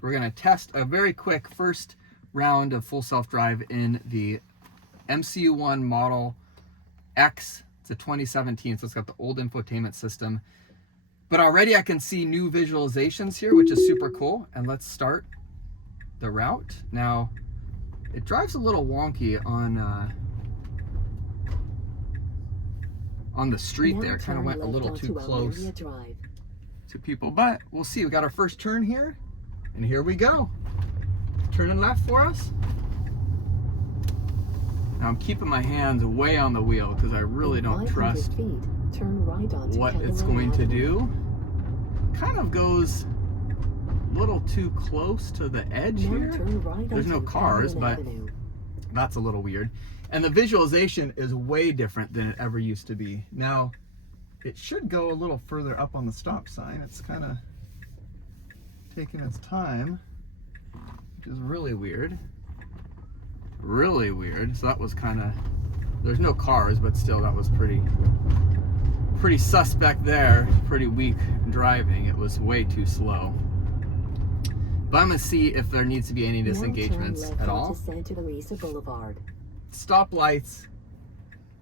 we're going to test a very quick first round of full self-drive in the MCU1 Model X. It's a 2017, so it's got the old infotainment system. But already I can see new visualizations here, which is super cool. And let's start the route. Now, it drives a little wonky on the street there. Kind of went a little too close to people, but we'll see. We got our first turn here, and here we go. Turning left for us. Now I'm keeping my hands way on the wheel because I really don't trust what it's going to do. Kind of goes a little too close to the edge here. There's no cars, but that's a little weird. And the visualization is way different than it ever used to be. Now, it should go a little further up on the stop sign. It's kind of taking its time, which is really weird. Really weird. So that was kind of, there's no cars, but still that was pretty suspect there. Pretty weak driving. It was way too slow. But I'm gonna see if there needs to be any disengagements at all. Stoplights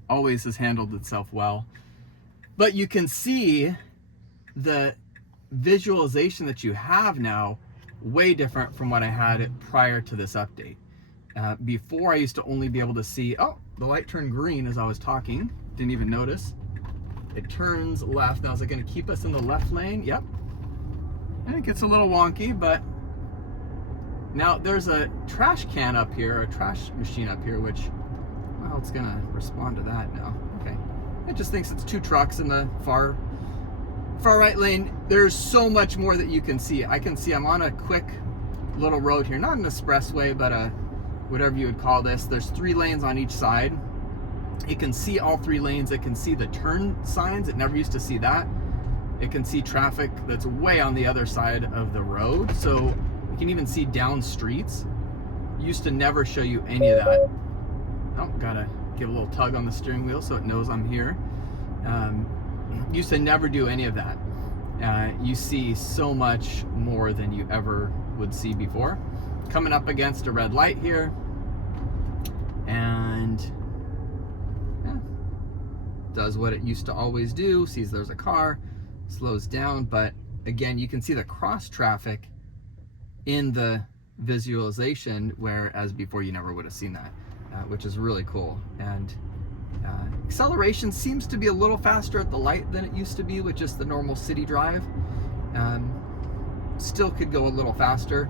always has handled itself well. But you can see the visualization that you have now way different from what I had prior to this update. Before I used to only be able to see, oh, the light turned green as I was talking. Didn't even notice. It turns left. Now is it gonna keep us in the left lane? Yep. And it gets a little wonky, but now there's a trash can up here, a trash machine up here, which, well, it's gonna respond to that now. Okay. It just thinks it's two trucks in the far right lane. There's so much more that you can see. I can see I'm on a quick little road here, not an expressway, but a whatever you would call this. There's 3 lanes on each side. It can see all 3 lanes. It can see the turn signs. It never used to see that. It can see traffic that's way on the other side of the road. So you can even see down streets. Used to never show you any of that. Oh, gotta give a little tug on the steering wheel so it knows I'm here. Used to never do any of that. You see so much more than you ever would see before. Coming up against a red light here, and yeah, does what it used to always do. Sees there's a car, slows down, but again, you can see the cross traffic in the visualization, whereas before you never would have seen that, which is really cool. And acceleration seems to be a little faster at the light than it used to be with just the normal city drive. Still could go a little faster,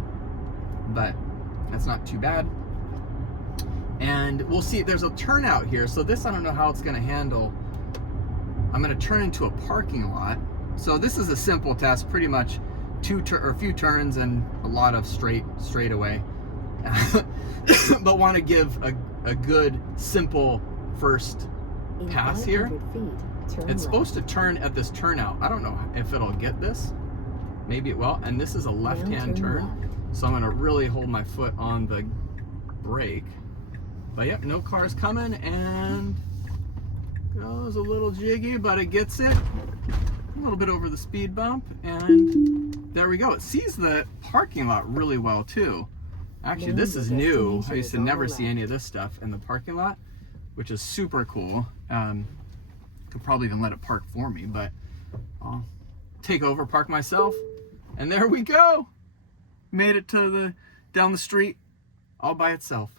but that's not too bad. And we'll see, there's a turnout here. So this, I don't know how it's gonna handle. I'm gonna turn into a parking lot. So this is a simple test, pretty much a few turns and a lot of straightaway. But want to give a good, simple first pass here. It's supposed to turn at this turnout. I don't know if it'll get this. Maybe it will. And this is a left-hand turn. So I'm gonna really hold my foot on the brake. But yep, no cars coming, and goes a little jiggy, but it gets it. A little bit over the speed bump, and there we go. It sees the parking lot really well too. Actually, this is new. I used to never see any of this stuff in the parking lot, which is super cool. Could probably even let it park for me, but I'll take over, park myself, and there we go. Made it to down the street all by itself.